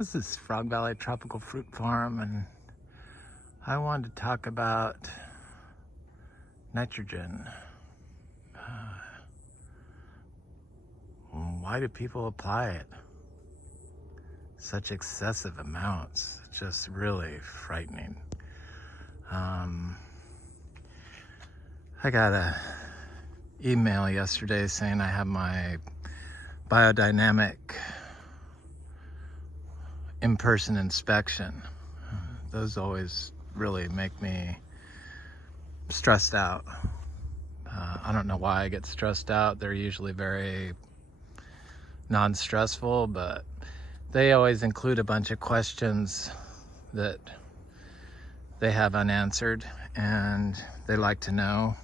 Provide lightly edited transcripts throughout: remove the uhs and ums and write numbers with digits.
This is Frog Valley Tropical Fruit Farm, and I wanted to talk about nitrogen. Why do people apply it? Such excessive amounts. It's just really frightening. I got a email yesterday saying I have my Biodynamic in-person inspection. Those always really make me stressed out. I don't know why I get stressed out. They're usually very non-stressful, but they always include a bunch of questions that they have unanswered and they like to know.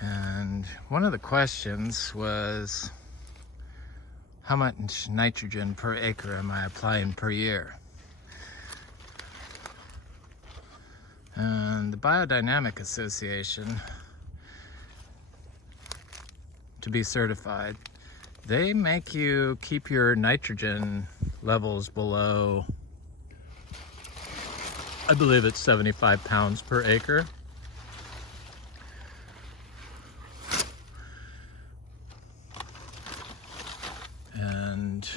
And one of the questions was, how much nitrogen per acre am I applying per year? And the Biodynamic Association, to be certified, they make you keep your nitrogen levels below, I believe it's 75 pounds per acre. And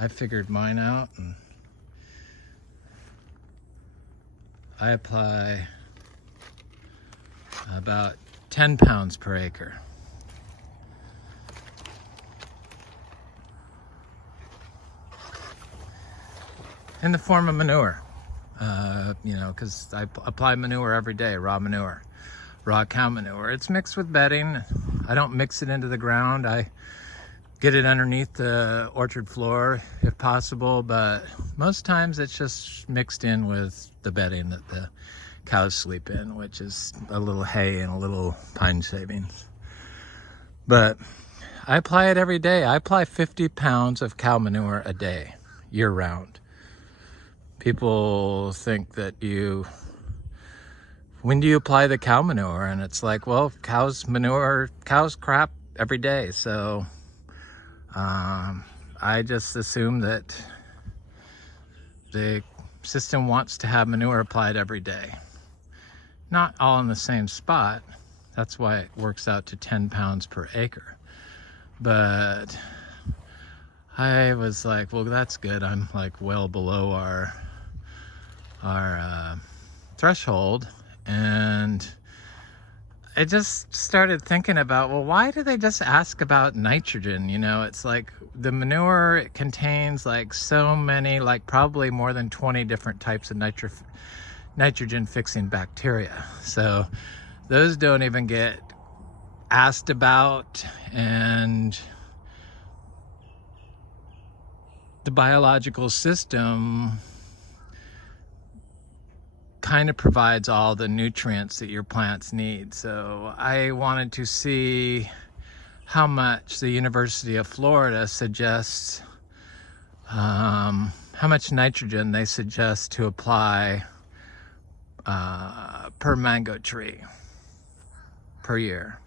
I figured mine out, and I apply about 10 pounds per acre. In the form of manure, because I apply manure every day, raw manure, raw cow manure. It's mixed with bedding. I don't mix it into the ground. I get it underneath the orchard floor if possible, but most times it's just mixed in with the bedding that the cows sleep in, which is a little hay and a little pine shavings. But I apply it every day. I apply 50 pounds of cow manure a day, year round. People think that when do you apply the cow manure? And it's like, well, cows crap every day. So I just assume that the system wants to have manure applied every day. Not all in the same spot. That's why it works out to 10 pounds per acre. But I was like, well, that's good. I'm like well below our threshold. And I just started thinking about, well, why do they just ask about nitrogen? It's like the manure, it contains like so many, like probably more than 20 different types of nitrogen fixing bacteria. So those don't even get asked about. And the biological system kind of provides all the nutrients that your plants need. So I wanted to see how much the University of Florida suggests, how much nitrogen they suggest to apply per mango tree per year.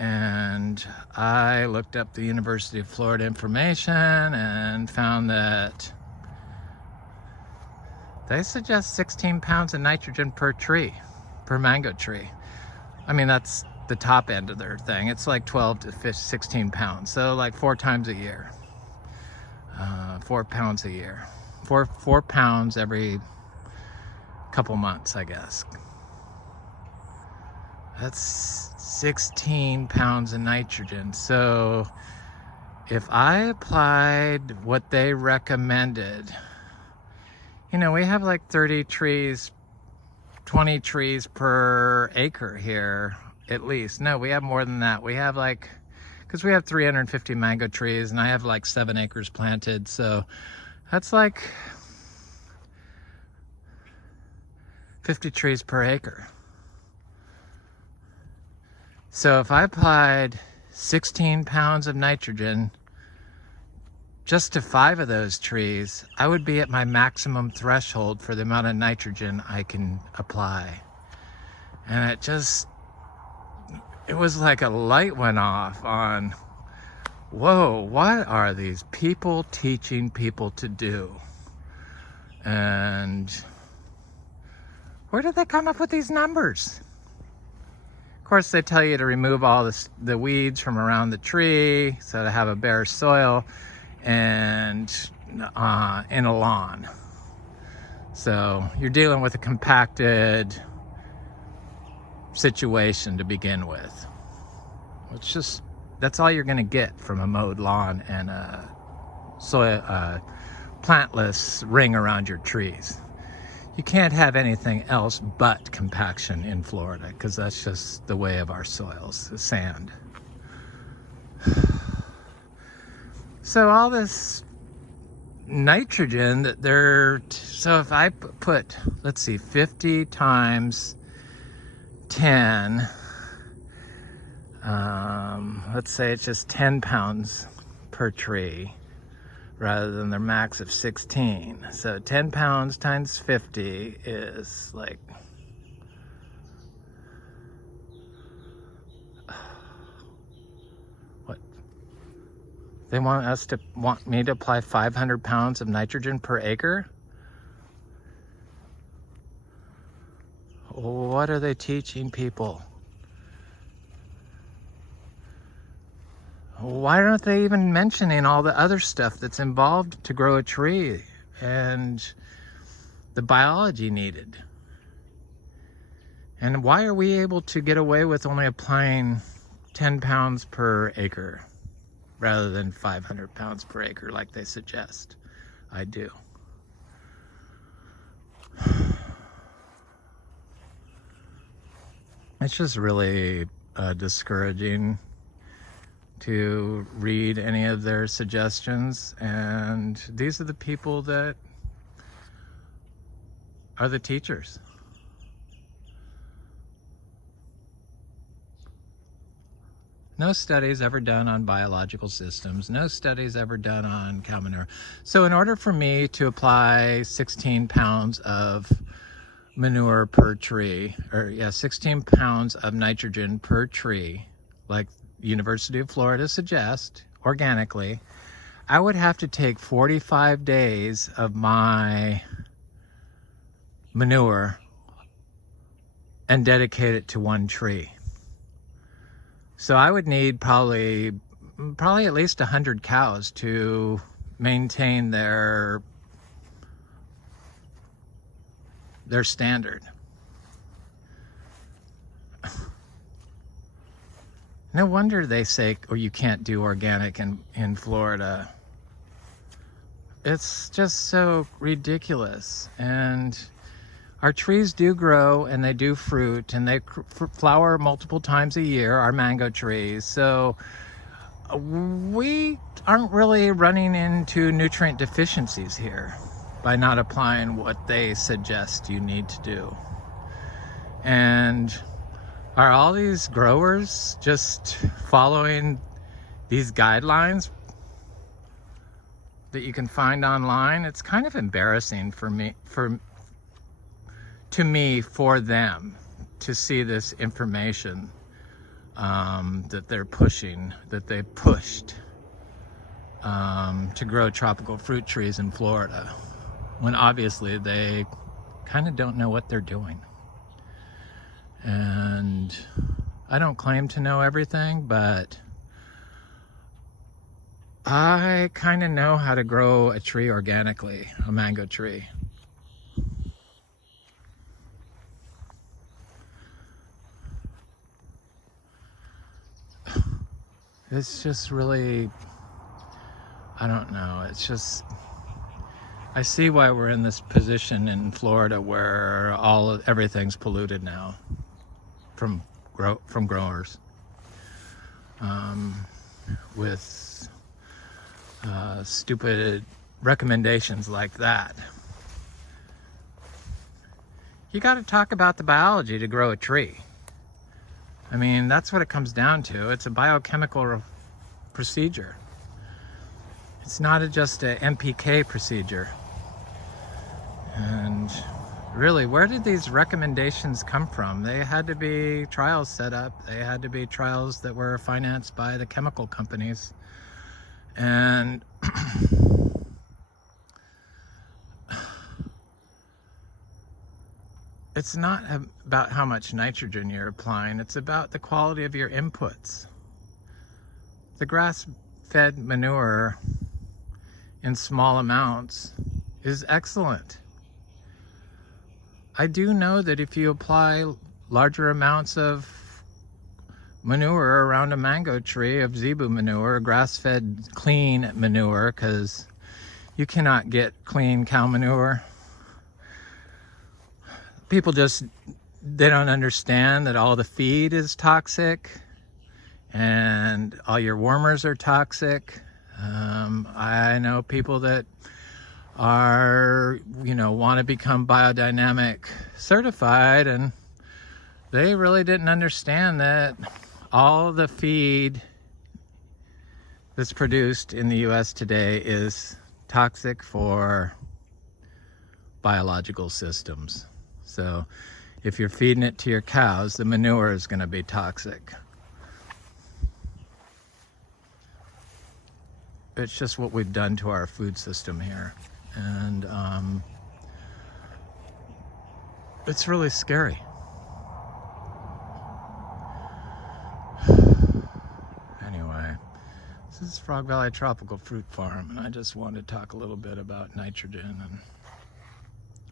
And I looked up the University of Florida information and found that they suggest 16 pounds of nitrogen per tree, per mango tree. I mean, that's the top end of their thing. It's like 12 to 16 pounds. So like 4 times a year, 4 pounds a year, 4 pounds every couple months, I guess. That's 16 pounds of nitrogen. So if I applied what they recommended, we have like 30 trees, 20 trees per acre here, at least. No, we have more than that. We have because we have 350 mango trees, and I have like 7 acres planted. So that's like 50 trees per acre. So if I applied 16 pounds of nitrogen just to 5 of those trees, I would be at my maximum threshold for the amount of nitrogen I can apply. And it was like a light went off on whoa, what are these people teaching people to do? And where did they come up with these numbers? Of course, they tell you to remove all the weeds from around the tree, so to have a bare soil and in a lawn. So you're dealing with a compacted situation to begin with. It's just, that's all you're going to get from a mowed lawn and a soil, plantless ring around your trees. You can't have anything else but compaction in Florida, because that's just the way of our soils, the sand. So all this nitrogen that so if I put, let's see, 50 times 10, let's say it's just 10 pounds per tree rather than their max of 16. So 10 pounds times 50 is like, what? They want me to apply 500 pounds of nitrogen per acre? What are they teaching people? Why aren't they even mentioning all the other stuff that's involved to grow a tree and the biology needed? And why are we able to get away with only applying 10 pounds per acre rather than 500 pounds per acre like they suggest I do? It's just really discouraging to read any of their suggestions, and these are the people that are the teachers. No studies ever done on biological systems, no studies ever done on cow manure. So in order for me to apply 16 pounds of manure per tree, 16 pounds of nitrogen per tree, like University of Florida suggests, organically, I would have to take 45 days of my manure and dedicate it to one tree. So I would need probably at least 100 cows to maintain their standard. No wonder they say, oh, you can't do organic in Florida. It's just so ridiculous. And our trees do grow and they do fruit and they flower multiple times a year, our mango trees. So we aren't really running into nutrient deficiencies here by not applying what they suggest you need to do. And are all these growers just following these guidelines that you can find online? It's kind of embarrassing for them to see this information that they're pushing, that they pushed to grow tropical fruit trees in Florida, when obviously they kind of don't know what they're doing. And I don't claim to know everything, but I kind of know how to grow a tree organically, a mango tree. It's just really, I don't know, it's just, I see why we're in this position in Florida where everything's polluted now from growers, with stupid recommendations like that. You got to talk about the biology to grow a tree. I mean, that's what it comes down to. It's a biochemical procedure. It's not just a MPK procedure. And really, where did these recommendations come from? They had to be trials set up. They had to be trials that were financed by the chemical companies And it's not about how much nitrogen you're applying, it's about the quality of your inputs. The grass-fed manure in small amounts is excellent. I do know that if you apply larger amounts of manure around a mango tree, of zebu manure, grass-fed clean manure, because you cannot get clean cow manure. People they don't understand that all the feed is toxic and all your warmers are toxic. I know people that are, want to become biodynamic certified, and they really didn't understand that all the feed that's produced in the US today is toxic for biological systems. So if you're feeding it to your cows, the manure is going to be toxic. It's just what we've done to our food system here. And it's really scary. Anyway, this is Frog Valley Tropical Fruit Farm, and I just wanted to talk a little bit about nitrogen and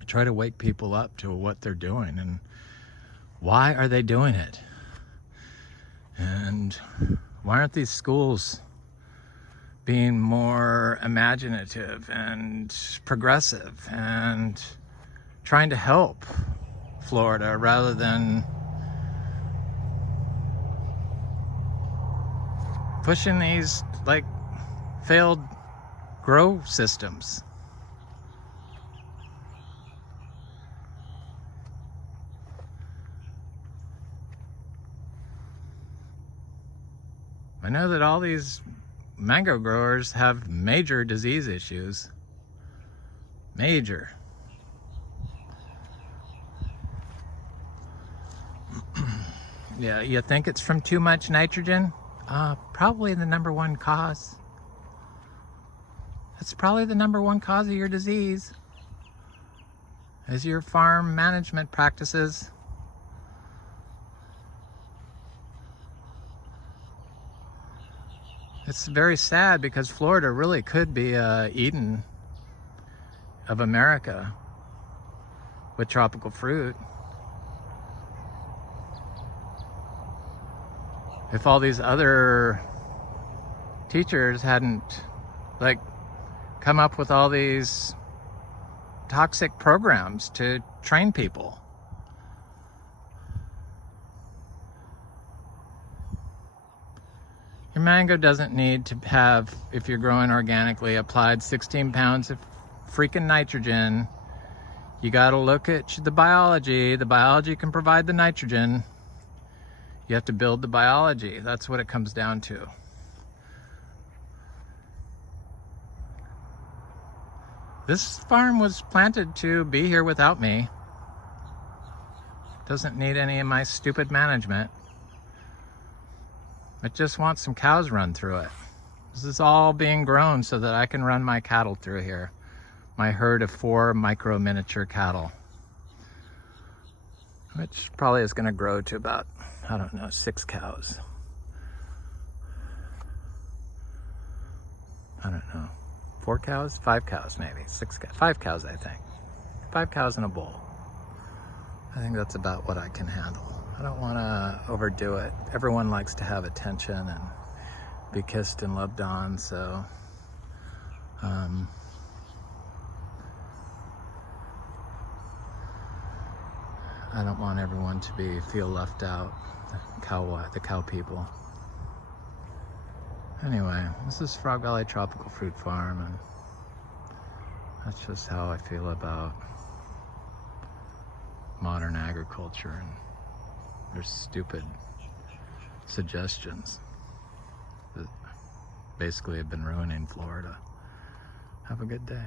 try to wake people up to what they're doing and why are they doing it, and why aren't these schools being more imaginative and progressive and trying to help Florida rather than pushing these like failed grow systems. I know that all these mango growers have major disease issues. Major. Yeah, you think it's from too much nitrogen? Probably the number one cause. That's probably the number one cause of your disease, is your farm management practices. It's very sad because Florida really could be Eden of America with tropical fruit. If all these other teachers hadn't come up with all these toxic programs to train people. Your mango doesn't need to have, if you're growing organically, applied 16 pounds of freaking nitrogen. You got to look at the biology. The biology can provide the nitrogen. You have to build the biology. That's what it comes down to. This farm was planted to be here without me. Doesn't need any of my stupid management. It just wants some cows run through it. This is all being grown so that I can run my cattle through here. My herd of 4 micro miniature cattle, which probably is going to grow to about, 6 cows. 4 cows? 5 cows maybe. 6 cows. 5 cows, I think. 5 cows in a bowl. I think that's about what I can handle. I don't want to overdo it. Everyone likes to have attention and be kissed and loved on, so I don't want everyone to feel left out, the cow people. Anyway, this is Frog Valley Tropical Fruit Farm, and that's just how I feel about modern agriculture and their stupid suggestions that basically have been ruining Florida. Have a good day.